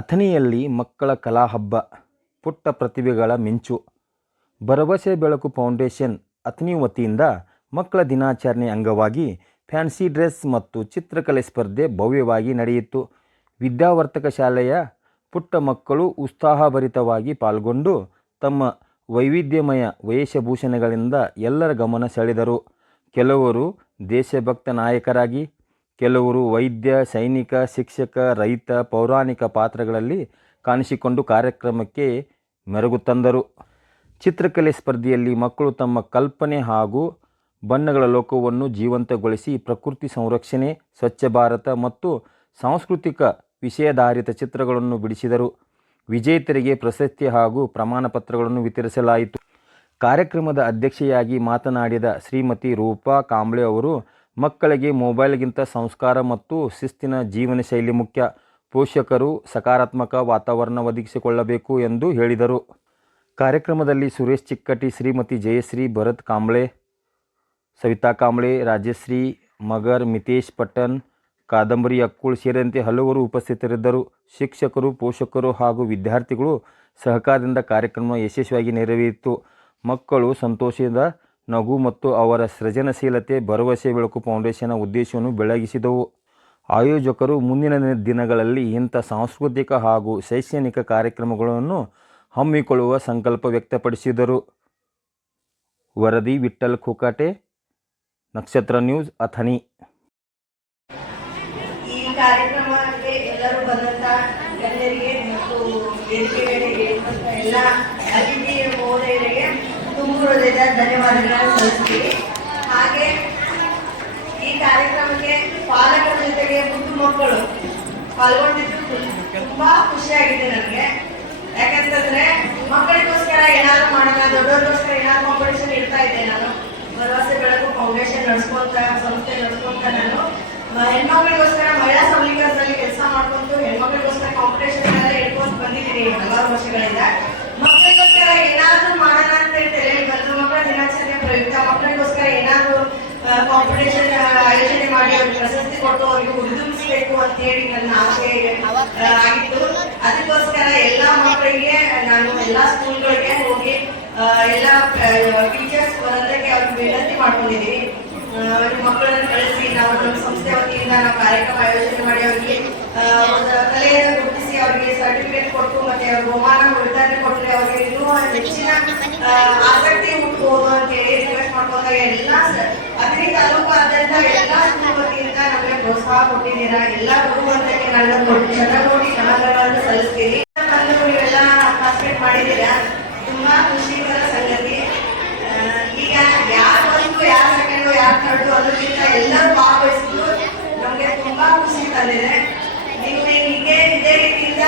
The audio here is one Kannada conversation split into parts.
ಅಥಣಿಯಲ್ಲಿ ಮಕ್ಕಳ ಕಲಾ ಹಬ್ಬ, ಪುಟ್ಟ ಪ್ರತಿಭೆಗಳ ಮಿಂಚು. ಭರವಸೆ ಬೆಳಕು ಫೌಂಡೇಶನ್ ಅಥಣಿ ವತಿಯಿಂದ ಮಕ್ಕಳ ದಿನಾಚರಣೆ ಅಂಗವಾಗಿ ಫ್ಯಾನ್ಸಿ ಡ್ರೆಸ್ ಮತ್ತು ಚಿತ್ರಕಲೆ ಸ್ಪರ್ಧೆ ಭವ್ಯವಾಗಿ ನಡೆಯಿತು. ವಿದ್ಯಾವರ್ತಕ ಶಾಲೆಯ ಪುಟ್ಟ ಮಕ್ಕಳು ಉತ್ಸಾಹಭರಿತವಾಗಿ ಪಾಲ್ಗೊಂಡು ತಮ್ಮ ವೈವಿಧ್ಯಮಯ ವೇಷಭೂಷಣಗಳಿಂದ ಎಲ್ಲರ ಗಮನ ಸೆಳೆದರು. ಕೆಲವರು ದೇಶಭಕ್ತ ನಾಯಕರಾಗಿ ಕೆಲವರು ವೈದ್ಯ, ಸೈನಿಕ, ಶಿಕ್ಷಕ, ರೈತ, ಪೌರಾಣಿಕ ಪಾತ್ರಗಳಲ್ಲಿ ಕಾಣಿಸಿಕೊಂಡು ಕಾರ್ಯಕ್ರಮಕ್ಕೆ ಮೆರುಗು ತಂದರು ಚಿತ್ರಕಲೆ ಸ್ಪರ್ಧೆಯಲ್ಲಿ ಮಕ್ಕಳು ತಮ್ಮ ಕಲ್ಪನೆ ಹಾಗೂ ಬಣ್ಣಗಳ ಲೋಕವನ್ನು ಜೀವಂತಗೊಳಿಸಿ ಪ್ರಕೃತಿ ಸಂರಕ್ಷಣೆ, ಸ್ವಚ್ಛ ಭಾರತ ಮತ್ತು ಸಾಂಸ್ಕೃತಿಕ ವಿಷಯಾಧಾರಿತ ಚಿತ್ರಗಳನ್ನು ಬಿಡಿಸಿದರು. ವಿಜೇತರಿಗೆ ಪ್ರಶಸ್ತಿ ಹಾಗೂ ಪ್ರಮಾಣ ಪತ್ರಗಳನ್ನು ವಿತರಿಸಲಾಯಿತು. ಕಾರ್ಯಕ್ರಮದ ಅಧ್ಯಕ್ಷೆಯಾಗಿ ಮಾತನಾಡಿದ ಶ್ರೀಮತಿ ರೂಪಾ ಕಾಂಬ್ಳೆ ಅವರು ಮಕ್ಕಳಿಗೆ ಮೊಬೈಲ್ಗಿಂತ ಸಂಸ್ಕಾರ ಮತ್ತು ಶಿಸ್ತಿನ ಜೀವನ ಶೈಲಿ ಮುಖ್ಯ. ಪೋಷಕರು ಸಕಾರಾತ್ಮಕ ವಾತಾವರಣ ಒದಗಿಸಿಕೊಳ್ಳಬೇಕು ಎಂದು ಹೇಳಿದರು. ಕಾರ್ಯಕ್ರಮದಲ್ಲಿ ಸುರೇಶ್ ಚಿಕ್ಕಟಿ, ಶ್ರೀಮತಿ ಜಯಶ್ರೀ, ಭರತ್ ಕಾಂಬ್ಳೆ, ಸವಿತಾ ಕಾಂಬ್ಳೆ, ರಾಜಶ್ರೀ, ಮಗರ್, ಮಿತೇಶ್ ಪಟ್ಟಣ್, ಕಾದಂಬರಿ, ಅಕ್ಕುಳ್ ಸೇರಿದಂತೆ ಹಲವರು ಉಪಸ್ಥಿತರಿದ್ದರು. ಶಿಕ್ಷಕರು, ಪೋಷಕರು ಹಾಗೂ ವಿದ್ಯಾರ್ಥಿಗಳು ಸಹಕಾರದಿಂದ ಕಾರ್ಯಕ್ರಮ ಯಶಸ್ವಿಯಾಗಿ ನೆರವೇರಿತು. ಮಕ್ಕಳು ಸಂತೋಷದ ನಗು ಮತ್ತು ಅವರ ಸೃಜನಶೀಲತೆ, ಭರವಸೆ, ಬೆಳಕು ಫೌಂಡೇಶನ್ನ ಉದ್ದೇಶವನ್ನು ಬೆಳಗಿಸಿದವು. ಆಯೋಜಕರು ಮುಂದಿನ ದಿನಗಳಲ್ಲಿ ಇಂಥ ಸಾಂಸ್ಕೃತಿಕ ಹಾಗೂ ಶೈಕ್ಷಣಿಕ ಕಾರ್ಯಕ್ರಮಗಳನ್ನು ಹಮ್ಮಿಕೊಳ್ಳುವ ಸಂಕಲ್ಪ ವ್ಯಕ್ತಪಡಿಸಿದರು. ವರದಿ ವಿಠಲ್ ಖೋಕಾಟೆ, ನಕ್ಷತ್ರ ನ್ಯೂಸ್, ಅಥಣಿ. ಎಲ್ಲರೂ ಬಂದಂತ ಗಣ್ಯರಿಗೆ ಮತ್ತು ಎಲ್ಲ ತುಂಬ ಹೃದಯದ ಧನ್ಯವಾದಗಳನ್ನು ಸಲ್ಲಿಸ್ತೀವಿ ಹಾಗೆ ಈ ಕಾರ್ಯಕ್ರಮಕ್ಕೆ ಪಾಲಕರ ಜೊತೆಗೆ ಮುದ್ದು ಮಕ್ಕಳು ಪಾಲ್ಗೊಂಡಿದ್ದು ತುಂಬಾ ಖುಷಿಯಾಗಿದೆ ನನಗೆ ಯಾಕಂತಂದ್ರೆ ಮಕ್ಕಳಿಗೋಸ್ಕರ ಏನಾದ್ರು ಮಾಡೋಣ ದೊಡ್ಡವರಿಗೋಸ್ಕರ ಏನಾದ್ರು ಕಾಂಪಿಟೇಷನ್ ಇಡ್ತಾ ಇದ್ದೆ ನಾನು ಭರವಸೆ ಬೆಳಕು ಫೌಂಡೇಶನ್ ನಡ್ಸ್ಕೊಂತ ಸಂಸ್ಥೆ ನಡ್ಸ್ಕೊಂತ ನಾನು ಹೆಣ್ಮಕ್ಳಿಗೋಸ್ಕರ ಮಹಿಳಾ ಸಬಲೀಕರಣದಲ್ಲಿ ಕೆಲಸ ಮಾಡ್ಕೊಂಡು ಹೆಣ್ಮಕ್ಳಿಗೋಸ್ಕರ ಕಾಂಪಿಟೇಷನ್ ಎಲ್ಲ ಇಟ್ಕೊಂಡು ಬಂದಿದ್ದೀನಿ ಹಲವಾರು ವರ್ಷಗಳಿಂದ ಮಕ್ಕಳಿಗೋಸ್ಕರ ಏನಾದ್ರೂ ಮಾಡೋಣ ಅಂತ ಹೇಳಿ ತಲೆಯಲ್ಲಿ ಬಂತು ಮಕ್ಕಳ ದಿನಾಚರಣೆ ಪ್ರಯುಕ್ತ ಮಕ್ಕಳಿಗೋಸ್ಕರ ಏನಾದ್ರು ಕಾಂಪಿಟೇಷನ್ ಆಯೋಜನೆ ಮಾಡಿ ಅವ್ರಿಗೆ ಪ್ರಶಸ್ತಿ ಕೊಟ್ಟು ಅವ್ರಿಗೆ ಹುರಿದುಂಬಿಸ್ಬೇಕು ಅಂತ ಹೇಳಿ ನನ್ನ ಆಸೆ ಆಗಿತ್ತು. ಅದಕ್ಕೋಸ್ಕರ ಎಲ್ಲಾ ಮಕ್ಕಳಿಗೆ, ನಾನು ಎಲ್ಲಾ ಸ್ಕೂಲ್ಗಳಿಗೆ ಹೋಗಿ ಎಲ್ಲಾ ಟೀಚರ್ಸ್ ಬರೋದಕ್ಕೆ ಅವ್ರಿಗೆ ವಿನಂತಿ ಮಾಡ್ಕೊಂಡಿದ್ದೀನಿ. ಮಕ್ಕಳನ್ನ ಕಳಿಸಿ, ನಾವು ನಮ್ಮ ಸಂಸ್ಥೆ ವತಿಯಿಂದ ನಾವು ಕಾರ್ಯಕ್ರಮ ಆಯೋಜನೆ ಮಾಡಿ ಅವರಿಗೆ ಕಲೆಯನ್ನು ಗುರುತಿಸಿ ಅವರಿಗೆ ಸರ್ಟಿಫಿಕೇಟ್ ಕೊಟ್ಟು ಮತ್ತೆ ಅವ್ರ ಬಹುಮಾನ ಉಳಿತಾಯ ಕೊಟ್ಟರೆ ಅವರಿಗೆ ಇನ್ನೂ ಹೆಚ್ಚಿನ ಆಸಕ್ತಿ ಹುಟ್ಟಬಹುದು ಅಂತ ಹೇಳಿ ರಿಕ್ವೆಸ್ಟ್ ಎಲ್ಲಾ ಎಲ್ಲ ತಾಲೂಕು ಅತಿಥಿ ಎಲ್ಲಾ ವತಿಯಿಂದ ನಮಗೆ ಪ್ರೋತ್ಸಾಹ ಕೊಟ್ಟಿದ್ದೀರಾ ಎಲ್ಲ ಗುರುವಂತಕ್ಕೆ ನನ್ನ ಕೊಟ್ಟು ಚೆನ್ನಾಗಿ ನೋಡಿ ಧನ್ಯವಾದಗಳನ್ನು ಸಲ್ಲಿಸ್ತೀನಿ. ಬಂದು ನೀವೆಲ್ಲ ಪಾರ್ಟಿಸಿಪೇಟ್ ಮಾಡಿದ್ದೀರಾ? ತುಂಬಾ ಖುಷಿಕರ ಸಂಗತಿ. ಈಗ ಯಾರು ಒಂದು ಯಾರು ಸೆಕೆಂಡು ಯಾರು ಥರ್ಡು ಅದಕ್ಕಿಂತ ಎಲ್ಲರೂ ಭಾಗವಹಿಸಿದ್ರು ನಮಗೆ ತುಂಬಾ ಖುಷಿ ತಂದಿದೆ. ನೀವು ಹೀಗೆ ಇದೇ ರೀತಿಯಿಂದ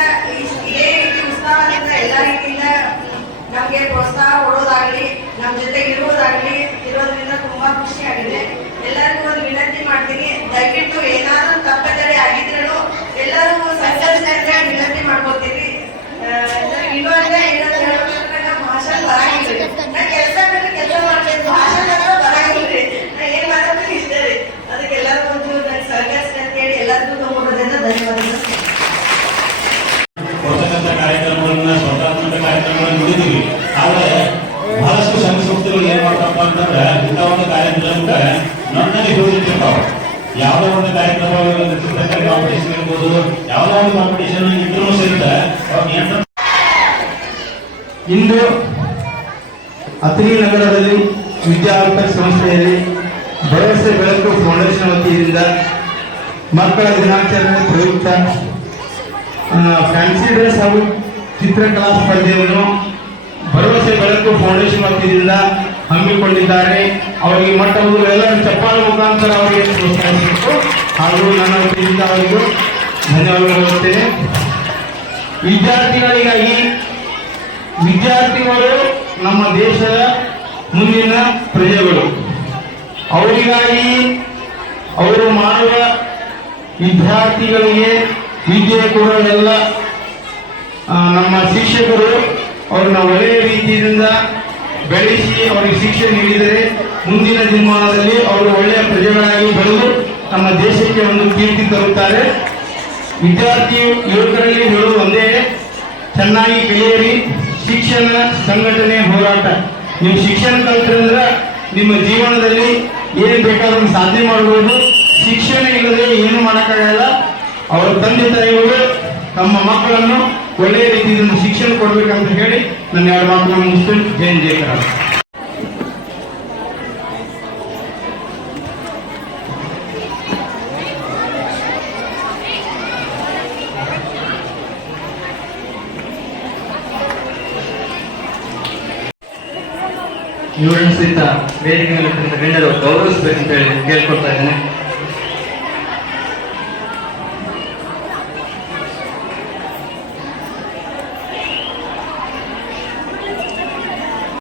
ಇದೇ ರೀತಿ ಉತ್ಸಾಹದಿಂದ ಎಲ್ಲ ರೀತಿಯಿಂದ ನಮಗೆ ಪ್ರೋತ್ಸಾಹ ಕೊಡೋದಾಗ್ಲಿ ನಮ್ಮ ತುಂಬಾ ಖುಷಿ ಆಗಿದೆ. ಎಲ್ಲರಿಗೂ ಒಂದು ವಿನಂತಿ ಮಾಡ್ತೀನಿ. ದಯವಿಟ್ಟು ಏನಾದ್ರೂ ತಪ್ಪದರೆ ಆಗಿದ್ರು ಎಲ್ಲರೂ ಸಂಘಟಿಸಿದ್ರೆ ವಿನಂತಿ ಮಾಡ್ಕೊತೀನಿ ಇನ್ನೊಂದೇ ಕೆಲಸ ಅದಕ್ಕೆ ಎಲ್ಲರಿಗೂ ಒಂದು ಅಂತ ಹೇಳಿ ಎಲ್ಲರಿಗೂ ಧನ್ಯವಾದಗಳು. ಕಾರ್ಯಕ್ರಮಗಳನ್ನ ಸ್ವತಂತ್ರ ಕಾರ್ಯಕ್ರಮಗಳನ್ನ ನೋಡಿದೀವಿ ಆದ್ರೆ ಬಹಳಷ್ಟು ಸಂಘ ಸಂಸ್ಥೆಗಳು ಏನ್ ಮಾಡ್ತಪ್ಪ ಅಂತಂದ್ರೆ ಕಾರ್ಯಕ್ರಮಕ್ಕೆ ನನ್ನಲ್ಲಿ ಹೋಗಿರ್ತಾವ ಯಾವುದೋ ಒಂದು ಕಾರ್ಯಕ್ರಮ ಕಾಂಪಿಟೇಷನ್ ಇರ್ಬೋದು, ಯಾವುದೋ ಒಂದು ಕಾಂಪಿಟೇಷನ್ ಇದ್ರೂ ಸಹಿತ ಇಂದು ಅಥಣಿ ನಗರದಲ್ಲಿ ವಿದ್ಯಾವಂತ ಸಂಸ್ಥೆಯಲ್ಲಿ ಭರವಸೆ ಬೆಳಕು ಫೌಂಡೇಶನ್ ವತಿಯಿಂದ ಮಕ್ಕಳ ದಿನಾಚರಣೆ ಪ್ರಯುಕ್ತ ಫ್ಯಾನ್ಸಿ ಡ್ರೆಸ್ ಹಾಗೂ ಚಿತ್ರಕಲಾ ಸ್ಪರ್ಧೆಯನ್ನು ಭರವಸೆ ಬೆಳಕು ಫೌಂಡೇಶನ್ ವತಿಯಿಂದ ಹಮ್ಮಿಕೊಂಡಿದ್ದಾರೆ ಅವರಿಗೆ ಮಟ್ಟವು ಎಲ್ಲರೂ ಚಪ್ಪಾಳ ಮುಖಾಂತರ ಅವರಿಗೆ ಪ್ರೋತ್ಸಾಹಿಸಬೇಕು. ಹಾಗೂ ನನ್ನ ವತಿಯಿಂದ ಅವರಿಗೂ ಧನ್ಯವಾದಗಳು ಹೇಳುತ್ತೇನೆ ವಿದ್ಯಾರ್ಥಿಗಳಿಗಾಗಿ ವಿದ್ಯಾರ್ಥಿಗಳು ನಮ್ಮ ದೇಶದ ಮುಂದಿನ ಪ್ರಜೆಗಳು. ಅವರಿಗಾಗಿ ಅವರು ಮಾಡುವ ವಿದ್ಯಾರ್ಥಿಗಳಿಗೆ ವಿದ್ಯೆ ಕೊಡುವ ನಮ್ಮ ಶಿಕ್ಷಕರು ಅವ್ರನ್ನ ಒಳ್ಳೆಯ ರೀತಿಯಿಂದ ಬೆಳೆಸಿ ಅವರಿಗೆ ಶಿಕ್ಷೆ ನೀಡಿದರೆ ಮುಂದಿನ ದಿನಮಾನದಲ್ಲಿ ಅವರು ಒಳ್ಳೆಯ ಪ್ರಜೆಗಳಾಗಿ ಬೆಳೆದು ನಮ್ಮ ದೇಶಕ್ಕೆ ಒಂದು ಕೀರ್ತಿ ತರುತ್ತಾರೆ. ವಿದ್ಯಾರ್ಥಿ ಯುವಕರಲ್ಲಿ ಹೇಳುವ ಒಂದೇ, ಚೆನ್ನಾಗಿ ಕಲಿಯಿರಿ ಶಿಕ್ಷಣ ಸಂಘಟನೆ ಹೋರಾಟ. ನೀವು ಶಿಕ್ಷಣ ಕಲ್ತ್ರಂದ್ರೆ ನಿಮ್ಮ ಜೀವನದಲ್ಲಿ ಏನು ಬೇಕಾದ್ರೂ ಸಾಧನೆ ಮಾಡಬಹುದು ಶಿಕ್ಷಣ ಇಲ್ಲದೆ ಏನು ಮಾಡೋಕ್ಕಾಗಲ್ಲ. ಅವರ ತಂದೆ ತಾಯಿಗಳು ತಮ್ಮ ಮಕ್ಕಳನ್ನು ಒಳ್ಳೆಯ ರೀತಿಯಿಂದ ಶಿಕ್ಷಣ ಕೊಡಬೇಕಂತ ಹೇಳಿ ನನ್ನ ಎರಡು ಮಾತುಗಳನ್ನು ಮುಸ್ಲಿಂ ಜೈನ್ ಜಯಕರ. ಇವರನ್ನು ಸಹಿತ ವೇದಿಕೆ ಮೇಲೆ ಗಣ್ಯರು ಗೌರವಿಸಬೇಕಂತ ಹೇಳಿ ಕೇಳ್ಕೊಳ್ತಾ ಇದ್ದೇನೆ.